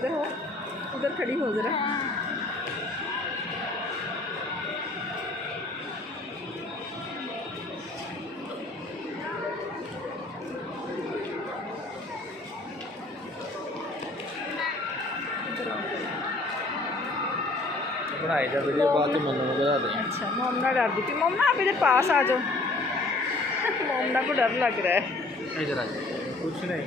इधर हो, उधर खड़ी हो जरा। बनाई जा वीडियो बाद में मम्मा को बता दें। अच्छा मोमना डर दी थी। मोमना आप इधर पास आ जाओ। मोमना को डर लग रहा है। इधर आ जाओ, कुछ नहीं।